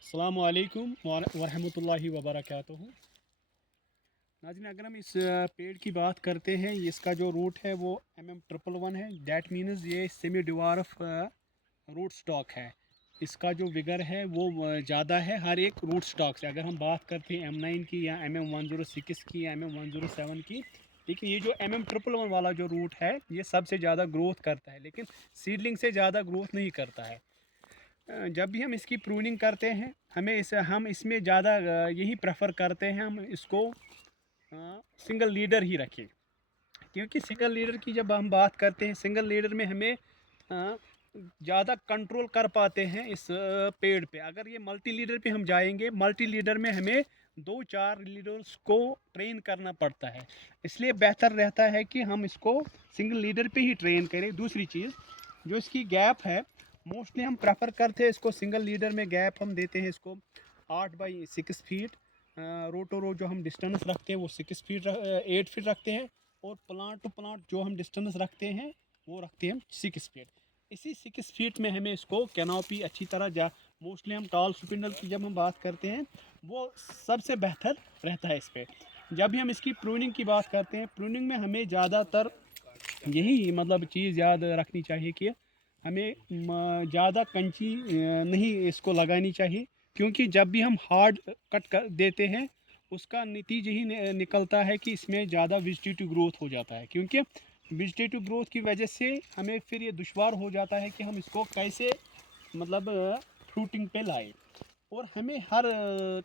अस्सलामु अलैकुम वरहमतुल्लाहि वबरकातुहू। नाज़रीन, अगर हम इस पेड़ की बात करते हैं, इसका जो रूट है वो MM111 है। डैट मीन्स ये सेमी डिवार्फ रूट स्टॉक है। इसका जो विगर है वो ज़्यादा है हर एक रूट स्टॉक से। अगर हम बात करते हैं M9 की या MM106 की या MM107 की, लेकिन ये जो MM111 वाला जो रूट है ये सबसे ज़्यादा ग्रोथ करता है, लेकिन सीडलिंग से ज़्यादा ग्रोथ नहीं करता है। जब भी हम इसकी प्रूनिंग करते हैं, हम इसमें ज़्यादा यही प्रेफर करते हैं हम इसको सिंगल लीडर ही रखें। क्योंकि सिंगल लीडर की जब हम बात करते हैं, सिंगल लीडर में हमें ज़्यादा कंट्रोल कर पाते हैं इस पेड़ पे। अगर ये मल्टी लीडर पे हम जाएंगे, मल्टी लीडर में हमें 2-4 लीडर्स को ट्रेन करना पड़ता है। इसलिए बेहतर रहता है कि हम इसको सिंगल लीडर पे ही ट्रेन करें। दूसरी चीज़, जो इसकी गैप है, मोस्टली हम प्रेफर करते हैं इसको सिंगल लीडर में गैप हम देते हैं इसको 8 बाई 6 फीट। रो टू रो जो हम डिस्टेंस रखते हैं वो 8 फीट रखते हैं, और प्लांट टू प्लांट जो हम डिस्टेंस रखते हैं वो रखते हैं हम 6 फीट। इसी 6 फीट में हमें इसको कैनोपी अच्छी तरह मोस्टली हम टॉल स्पिंडल की जब हम बात करते हैं वो सबसे बेहतर रहता है इस पर। जब भी हम इसकी प्रूनिंग की बात करते हैं, प्रूनिंग में हमें ज़्यादातर यही मतलब चीज़ याद रखनी चाहिए कि हमें ज़्यादा कंची नहीं इसको लगानी चाहिए। क्योंकि जब भी हम हार्ड कट कर देते हैं, उसका नतीजा ही निकलता है कि इसमें ज़्यादा वेजिटेटिव ग्रोथ हो जाता है। क्योंकि वेजिटेटिव ग्रोथ की वजह से हमें फिर ये दुश्वार हो जाता है कि हम इसको कैसे मतलब फ्रूटिंग पे लाए। और हमें हर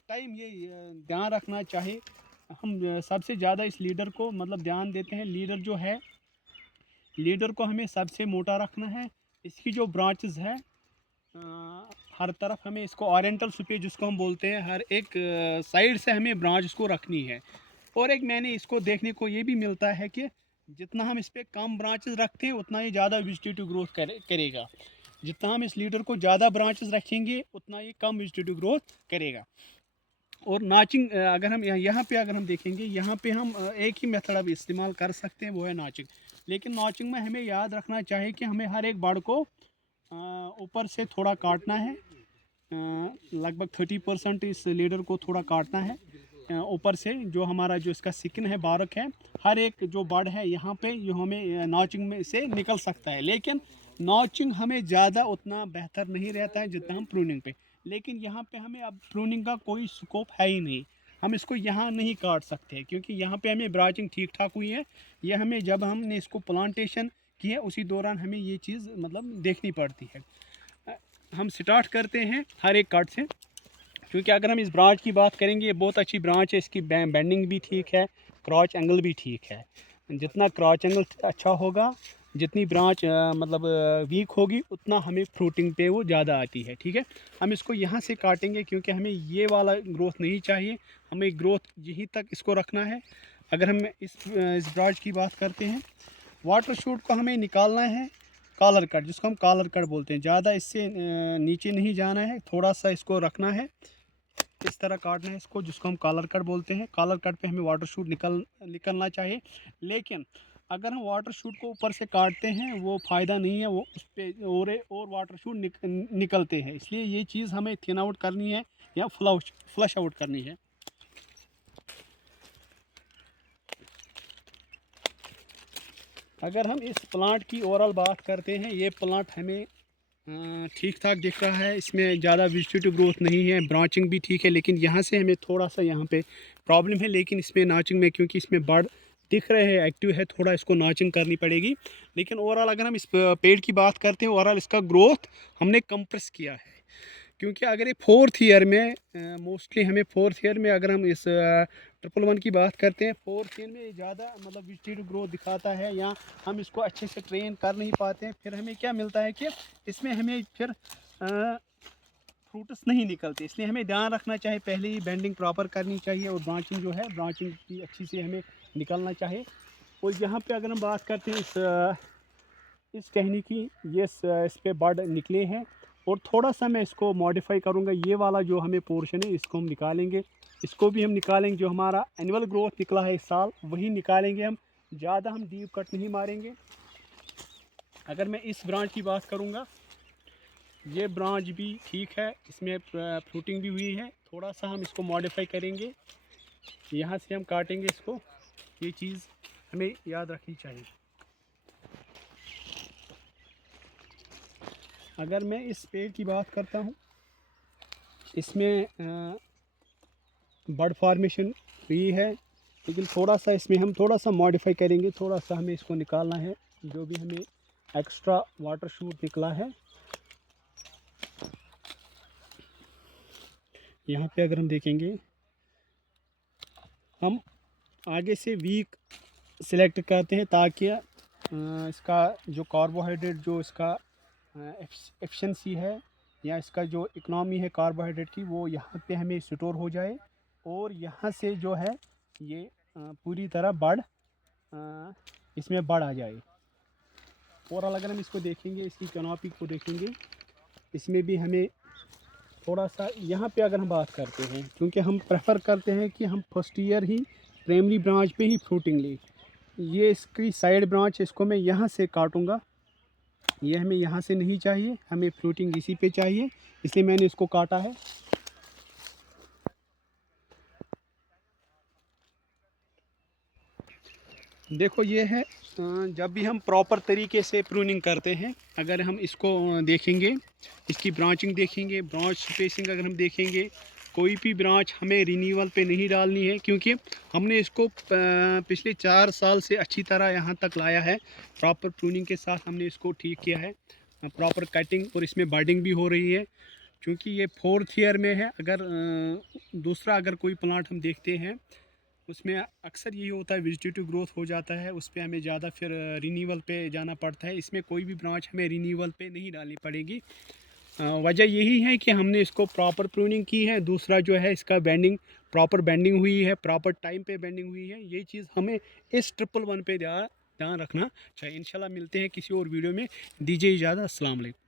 टाइम ये ध्यान रखना चाहिए। हम सबसे ज़्यादा इस लीडर को मतलब ध्यान देते हैं। लीडर जो है, लीडर को हमें सबसे मोटा रखना है। इसकी जो ब्रांचेस है, हर तरफ हमें इसको ओरिएंटल स्पेस जिसको हम बोलते हैं, हर एक साइड से हमें ब्रांच इसको रखनी है। और एक मैंने इसको देखने को ये भी मिलता है कि जितना हम इस पर कम ब्रांचेस रखते हैं उतना ही ज़्यादा वेजिटेटिव ग्रोथ करेगा। जितना हम इस लीडर को ज़्यादा ब्रांचेस रखेंगे उतना ही कम वेजिटेटिव ग्रोथ करेगा। और नाचिंग अगर हम यहाँ पे अगर हम देखेंगे, यहाँ पे हम एक ही मेथड अब इस्तेमाल कर सकते हैं, वो है नाचिंग। लेकिन नाचिंग में हमें याद रखना चाहिए कि हमें हर एक बाड़ को ऊपर से थोड़ा काटना है। लगभग 30% इस लीडर को थोड़ा काटना है ऊपर से। जो हमारा जो इसका सिकन है, बारक है, हर एक जो बड़ है यहाँ पे ये हमें नॉचिंग में से निकल सकता है। लेकिन नॉचिंग हमें ज़्यादा उतना बेहतर नहीं रहता है जितना हम प्रूनिंग पे। लेकिन यहाँ पे हमें अब प्रूनिंग का कोई स्कोप है ही नहीं। हम इसको यहाँ नहीं काट सकते क्योंकि यहाँ पे हमें ब्रांचिंग ठीक ठाक हुई है। ये हमें जब हमने इसको प्लांटेशन की है उसी दौरान हमें ये चीज़ मतलब देखनी पड़ती है। हम स्टार्ट करते हैं हर एक कट से। क्योंकि अगर हम इस ब्रांच की बात करेंगे, ये बहुत अच्छी ब्रांच है, इसकी बेंडिंग भी ठीक है, क्रॉच एंगल भी ठीक है। जितना क्रॉच एंगल अच्छा होगा, जितनी ब्रांच मतलब वीक होगी, उतना हमें फ्रूटिंग पे वो ज़्यादा आती है। ठीक है, हम इसको यहाँ से काटेंगे क्योंकि हमें ये वाला ग्रोथ नहीं चाहिए, हमें ग्रोथ यहीं तक इसको रखना है। अगर हम इस ब्रांच की बात करते हैं, वाटर शूट को हमें निकालना है कॉलर कट, जिसको हम कॉलर कट बोलते हैं। ज़्यादा इससे नीचे नहीं जाना है, थोड़ा सा इसको रखना है, इस तरह काटना है इसको, जिसको हम कॉलर कट बोलते हैं। कॉलर कट पे हमें वाटर शूट निकलना चाहिए। लेकिन अगर हम वाटर शूट को ऊपर से काटते हैं वो फ़ायदा नहीं है, वो उस पर और वाटर शूट निकलते हैं। इसलिए ये चीज़ हमें थिन आउट करनी है या फ्लश आउट करनी है। अगर हम इस प्लांट की ओवरऑल बात करते हैं, ये प्लांट हमें ठीक ठाक दिख रहा है। इसमें ज़्यादा वेजिटेटिव ग्रोथ नहीं है, ब्रांचिंग भी ठीक है। लेकिन यहाँ से हमें थोड़ा सा यहाँ पे प्रॉब्लम है। लेकिन इसमें नाचिंग में, क्योंकि इसमें बड़ दिख रहे हैं, एक्टिव है, थोड़ा इसको नाचिंग करनी पड़ेगी। लेकिन ओवरऑल अगर हम इस पेड़ की बात करते हैं, ओवरऑल इसका ग्रोथ हमने कंप्रेस किया है। क्योंकि अगर ये 4th ईयर में मोस्टली हमें 4th ईयर में अगर हम इस 111 की बात करते हैं, 4th ईयर में ज़्यादा मतलब वेजिटेटिव ग्रोथ दिखाता है, या हम इसको अच्छे से ट्रेन कर नहीं पाते हैं। फिर हमें क्या मिलता है कि इसमें हमें फिर फ्रूट्स नहीं निकलते। इसलिए हमें ध्यान रखना चाहिए, पहले ही बेंडिंग प्रॉपर करनी चाहिए, और ब्रांचिंग जो है, ब्रांचिंग की अच्छी से हमें निकलना चाहिए। और यहाँ पे अगर हम बात करते हैं इस टहनी की, ये इस पे बड निकले हैं, और थोड़ा सा मैं इसको मॉडिफाई करूँगा। ये वाला जो हमें पोर्शन है इसको हम निकालेंगे, इसको भी हम निकालेंगे। जो हमारा एनुअल ग्रोथ निकला है इस साल, वही निकालेंगे हम। ज़्यादा हम डीप कट नहीं मारेंगे। अगर मैं इस ब्रांच की बात करूँगा, ये ब्रांच भी ठीक है, इसमें फ्रूटिंग भी हुई है। थोड़ा सा हम इसको मॉडिफाई करेंगे, यहाँ से हम काटेंगे इसको। ये चीज़ हमें याद रखनी चाहिए। अगर मैं इस पेड़ की बात करता हूँ, इसमें बड फॉर्मेशन हुई है, लेकिन थोड़ा सा इसमें हम थोड़ा सा मॉडिफाई करेंगे। थोड़ा सा हमें इसको निकालना है, जो भी हमें एक्स्ट्रा वाटर शूट निकला है। यहाँ पे अगर हम देखेंगे, हम आगे से वीक सिलेक्ट करते हैं ताकि इसका जो कार्बोहाइड्रेट, जो इसका एफिशिएंसी है या इसका जो इकोनॉमी है कार्बोहाइड्रेट की, वो यहाँ पे हमें स्टोर हो जाए और यहाँ से जो है ये पूरी तरह इसमें बढ़ आ जाए। ओवरऑल अगर हम इसको देखेंगे, इसकी कैनोपी को देखेंगे, इसमें भी हमें थोड़ा सा यहाँ पे अगर हम बात करते हैं, क्योंकि हम प्रेफर करते हैं कि हम फर्स्ट ईयर ही प्राइमरी ब्रांच पे ही फ्रूटिंग ले। ये इसकी साइड ब्रांच, इसको मैं यहाँ से काटूँगा, ये हमें यहाँ से नहीं चाहिए, हमें फ्रूटिंग इसी पे चाहिए, इसलिए मैंने इसको काटा है। देखो ये है, जब भी हम प्रॉपर तरीके से प्रूनिंग करते हैं, अगर हम इसको देखेंगे, इसकी ब्रांचिंग देखेंगे, ब्रांच स्पेसिंग अगर हम देखेंगे, कोई भी ब्रांच हमें रिन्यूअल पे नहीं डालनी है, क्योंकि हमने इसको पिछले 4 साल से अच्छी तरह यहाँ तक लाया है। प्रॉपर प्रूनिंग के साथ हमने इसको ठीक किया है, प्रॉपर कटिंग, और इसमें बर्डिंग भी हो रही है, क्योंकि ये 4th ईयर में है। अगर दूसरा अगर कोई प्लांट हम देखते हैं, उसमें अक्सर यही होता है, वेजिटेटिव ग्रोथ हो जाता है, उस पर हमें ज़्यादा फिर रिन्यूअल पे जाना पड़ता है। इसमें कोई भी ब्रांच हमें रिन्यूअल पे नहीं डालनी पड़ेगी। वजह यही है कि हमने इसको प्रॉपर प्रूनिंग की है। दूसरा जो है, इसका बेंडिंग, प्रॉपर बेंडिंग हुई है, प्रॉपर टाइम पे बेंडिंग हुई है। ये चीज़ हमें इस 111 पे ध्यान रखना चाहिए। इंशाल्लाह मिलते हैं किसी और वीडियो में। दीजिए इजाज़त। अस्सलाम वालेकुम।